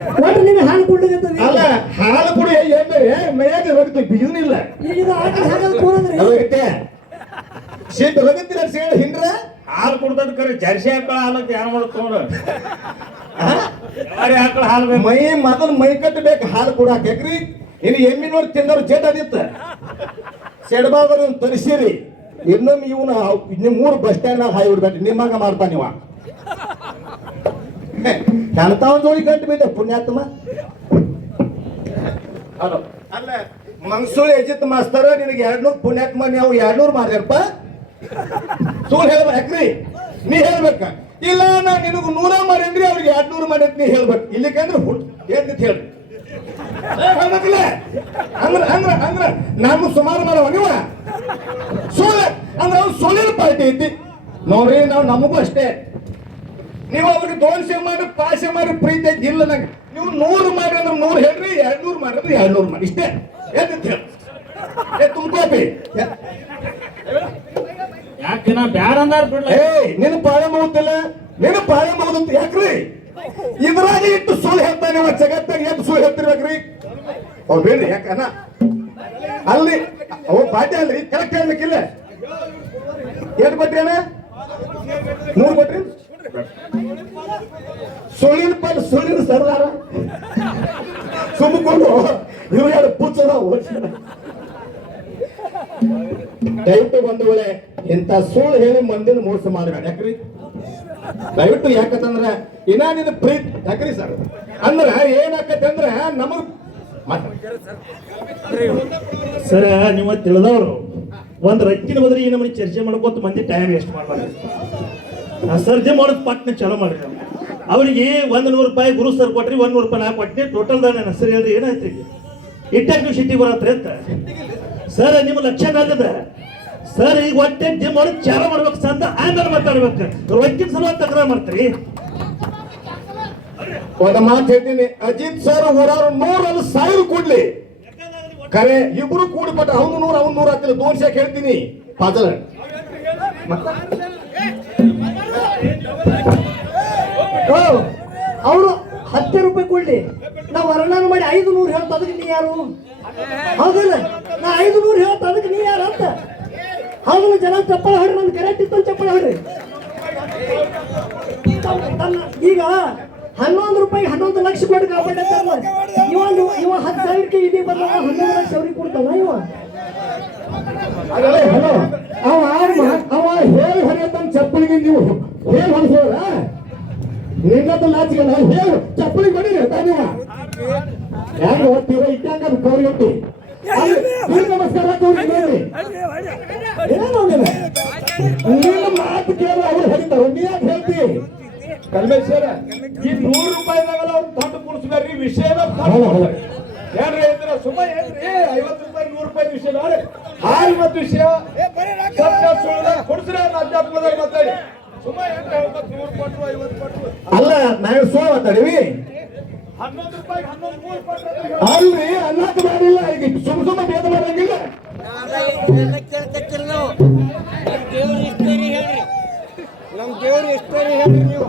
ಒಟ್ಟು ನೀನು ಹಾಲು ಕುಡ್ಲಿಕ್ಕೆ ಅಲ್ಲ ಹಾಲು ಕುಡಿ ಏನ್ ಮೈಯಾಗ ಹೋಗ್ತೀವಿ ಬಿಗಿನಿಲ್ಲ ಈಗ ಆಕಳ ಹಾಕಲ್ ಕೂರಂದ್ರಿ ಶೀಟ್ ಹೋಗತ್ತಿಲ್ಲ ಸೇಡ್ ಹಿಂಡ್ರ ಹಾಲು ಕುಡ್ದದ್ ಕರೆ ಜರ್ಸಿ ಆಕಳ ಹಾಲಕ್ಕೆ ಯಾರು ಮಾಡೋದು ತಗೊಂಡು ಆಕಳ ಹಾಲು ಮೈ ಮೊದಲು ಮೈ ಕಟ್ಟಬೇಕು ಹಾಲು ಕೊಡಾಕ ಯಾಕ್ರಿ ಇನ್ನು ಎಮ್ಮಿನವ್ರು ತಿಂದವ್ರು ಜೇಟ್ ಅದಿತ್ತ ಸೆಡ್ಬಾದ್ರು ತರಿಸಿರಿ ಇನ್ನೊಮ್ಮೆ ಇವನು ಇನ್ನು 3 ಬಸ್ ಸ್ಟ್ಯಾಂಡ್ ಹಾಯಿ ಬಿಡ್ಬೇಕು ನಿಮ್ಮಂಗ ಮಾಡ್ತಾನ ಇವ ಎಂತವ ಜೋಡಿ ಗಂಟು ಬಿದ್ದ ಪುಣ್ಯಾತ್ಮ ಅಲ್ಲ ಮಂಗಸೂಳಿ ಅಜಿತ್ ಮಾಸ್ತರ ನಿನಗೆ 200 ಪುಣ್ಯಾತ್ಮ ನೀವು 200 ಮಾರ್ಯಾರಪ್ಪ ಸುಳ್ಳು ಹೇಳ್ಬೇಕ್ರಿ ನೀ ಹೇಳ್ಬೇಕ ಇಲ್ಲ ನಾ ನಿನಗ 100 ಮಾರೇನ್ರಿ ಅವ್ರಿಗೆ 200 ಮಾಡಕ್ ನೀ ಹೇಳ್ಬೇಕು ಇಲ್ಲಿಕಂದ್ರೆ ಹೇಳ್ತಿ ಹೇಳ್ರಿ ಹೇಳ್ಬೇಕಿಲ್ಲ ಅಂದ್ರ ಅಂದ್ರ ಅಂದ್ರ ನಾನು ಸುಮಾರು ಮಾಡವ ನೀವ ಸುಳ್ಳು ಅಂದ್ರೆ ಅವ್ನು ಸುಳ್ಳಿನ ಪಾರ್ಟಿ ಐತಿ ನೋಡ್ರಿ ನಾವು ನಮಗೂ ಅಷ್ಟೇ ನೀವು ಅವ್ರಿಗೆ ದೋನ್ಸೆ ಮಾಡಿ ಪಾಸೆ ಮಾಡಿ ಪ್ರೀತಿ ಐತಿ ಇಲ್ಲ ನಂಗೆ ನೀವು 100 ಮಾಡಿ ಅಂದ್ರೆ 100 ಹೇಳ್ರಿ 200 ಮಾಡಿದ್ರೆ 200 ಮಾಡಿ ಇಷ್ಟೇ ಏನಂತ ಹೇಳಿ ತುಂಬ್ಕೋಪಿ ಯಾಕಿನ ಬ್ಯಾರ ಅಂದಾರ ಬಿಡ್ಲ ನಿನ್ನ ಪಾಳೆ ಮುಗುತ್ತಿಲ್ಲ ನಿನ್ನ ಪಾಳೆ ಮುಗುದಂತ ಯಾಕ್ರಿ ಇದ್ರಾಗ ಇಟ್ಟು ಸುಳ್ಳು ಹೇಳ್ತಾನೆ ಇವ ಜಗತ್ತಾಗ ಎಷ್ಟು ಸುಳ್ಳು ಹೇಳ್ತಿರ್ಬೇಕ್ರಿ ಅವ್ರು ಬೇಡ್ರಿ ಯಾಕನ ಅಲ್ಲಿ ಅವ್ ಪಾಠ ಅಲ್ರಿ ಕರೆಕ್ಟ್ ಹೇಳ್ಬೇಕಿಲ್ಲ ಏನ್ ಕೊಟ್ರಿ ಅಣ್ಣ 100 ಕೊಟ್ರಿ ಸುಳ್ಳಿನ ಪಾಲ್ ಸುಳ್ಳಿನ ಸರ್ದಾರ ಸುಮ್ಮಕೊಂಡು ಇವ್ರು 2 ಪುಚ್ಚದ ಓಡಿಸ್ಯಾರ ದಯವಿಟ್ಟು ಬಂಧುಗಳೇ ಇಂಥ ಸುಳ್ಳು ಹೇಳಿ ಮಂದಿನ ಮೋಸ ಮಾಡಬೇಡ ಯಾಕ್ರಿ ದಯವಿಟ್ಟು ಯಾಕಂದ್ರ ಇನ್ನ ನಿನ್ನ ಪ್ರೀತಿ ಯಾಕ್ರಿ ಸರ್ ಅಂದ್ರ ಏನಾಕತಿ ಅಂದ್ರ ನಮಗ್ ಸರ ನೀವು ತಿಳಿದವರು ಒಂದ್ ರಕ್ಕಿನ ಬದ್ರಿ ಈ ನಮ್ಮನೆ ಚರ್ಚೆ ಮಾಡ್ಕೋತ ಮಂದಿ ಟೈಮ್ ವೇಸ್ಟ್ ಮಾಡ್ಬಾರ್ದು ಸರ್ಜೆ ಮಾಡೋದು ಪಟ್ನ ಚಲೋ ಮಾಡ್ರಿ ಅವರಿಗೆ 100 ರೂಪಾಯಿ ಗುರು ಸರ್ ಕೊಟ್ರಿ 100 ರೂಪಾಯಿ ನಾ ಕೊಟ್ಟೆ ಟೋಟಲ್ ನನ್ನ ಹೆಸರು ಹೇಳ್ರಿ ಏನಾಯ್ತು ಇಟ್ಟಾಗ ನೀವು ಸಿಟಿ ಬರತ್ರಿ ಅಂತ ಸರ್ ನಿಮ್ಮ ಲಕ್ಷಣ ಆಗದ ಸರ್ ಈಗ ಹೊಟ್ಟೆ ಜಿಮ್ ಮಾಡಿ ಚಾರ ಮಾಡ್ಬೇಕು ಸಂತ ಆಮೇಲೆ ಮಾತಾಡ್ಬೇಕು ರೊಕ್ಕಿನ ಸಲುವಾಗಿ ತಕರಾರು ಮಾಡ್ತೀರಿ ಒಂದು ಮಾತು ಹೇಳ್ತೀನಿ ಅಜಿತ್ ಸರ್ ಊರವ್ರು 100 1000 ಕೊಡ್ಲಿ ಕರೆ ಇಬ್ರು ಕೂಡಿ ಪಟ್ಟ ಅವ್ನು 100 ಅವ್ನು 100 ಆಗ್ತಿಲ್ಲ 2 ಶೇಕ್ ಹೇಳ್ತೀನಿ ಪಾಜಲ ಅವರು 10 ರೂಪಾಯಿ ಕೊಡ್ಲಿ ನಾವು ವರ್ಣನ ಮಾಡಿ 500 ಹೇಳ್ತ ಅದಕ್ಕೆ ನೀ ಯಾರು ಹೌದಿಲ್ಲ ನಾ 500 ಹೇಳ್ತ ಅದಕ್ಕೆ ನೀ ಯಾರು ಅಂತ ಹೌದು ಜನ ಚಪ್ಪಳ ಹೊಡ್ರಿ ನನ್ ಕರೆಕ್ಟ್ ಇತ್ತು ಚಪ್ಪಳ ಹೊಡ್ರಿ ಈಗ 11 ರೂಪಾಯಿ 11 ಲಕ್ಷ ಕೊಟ್ಟು ಕಾಪಾಡ್ತಾರಲ್ಲ ಇವ 10,000ಕ್ಕೆ ಇಲ್ಲಿ ಬಂದ 11 ಲಕ್ಷ ಅವ್ರಿಗೆ ಕೊಡ್ತಾನ ಇವ ಹಲೋ ಅವ ಹೇಳಿ ಹೊಡೆಯತ್ತ ಚಪ್ಪಲಿಗೆ ನೀವು ಹೇಳಿ ಹೊಡೆಸೋರ ನಿನ್ನದು ಲಾಚಿಗೆ ನಾವು ಹೇಳು ಚಪ್ಪಲಿಗೆ ಹೊಡಿರಿ ತಾನೀವ ಹೆಂಗ ಓದ್ತೀವ ಇಟ್ಟಂಗ ಕೌರಿ ಹೊಟ್ಟಿ ನಮಸ್ಕಾರ ನಿನ್ನ ಮಾತು ಕೇಳಿ ಅವ್ರು ಹೊಡಿತಾರ ನೀ ಯಾಕೆ ಹೇಳ್ತಿ ಕಲ್ಮೇಶ್ವರ ಈ 100 ರೂಪಾಯಿನಾಗಲ್ಲ ಅವ್ರು ದೊಡ್ಡ ಕುಡಿಸ್ಬೇಡ್ರಿ ವಿಷಯ ಏನ್ರಿ ಇದ್ರ ಸುಮ್ಮನೆ ಏನ್ರಿ 50 ರೂಪಾಯಿ 100 ರೂಪಾಯಿ ವಿಷಯ ಹಾಲ್ ಮತ್ತು ವಿಷಯ ಕೊಡಿಸ್ರೆ ಅಧ್ಯಾತ್ಮದಾಗ ಮಾತಾಡಿ ಸುಮ್ಮನೆ ಏನ್ರಿ 100 ಕೊಟ್ಟು 50 ಕೊಟ್ಟು ಅಲ್ಲ ನಾವು ಸೋ ಮಾತಾಡಿವಿ 11 ರೂಪಾಯಿ 11 ಕೊಟ್ಟು ಅಲ್ರಿ ಅನ್ನಕ್ಕೆ ಮಾಡಿಲ್ಲ ಈಗ ಸುಮ್ಮ ಭೇದ ಮಾಡಂಗಿಲ್ಲ ನಮ್ ದೇವ್ರ ಇಷ್ಟರಿ ಹೇಳ್ರಿ ನೀವು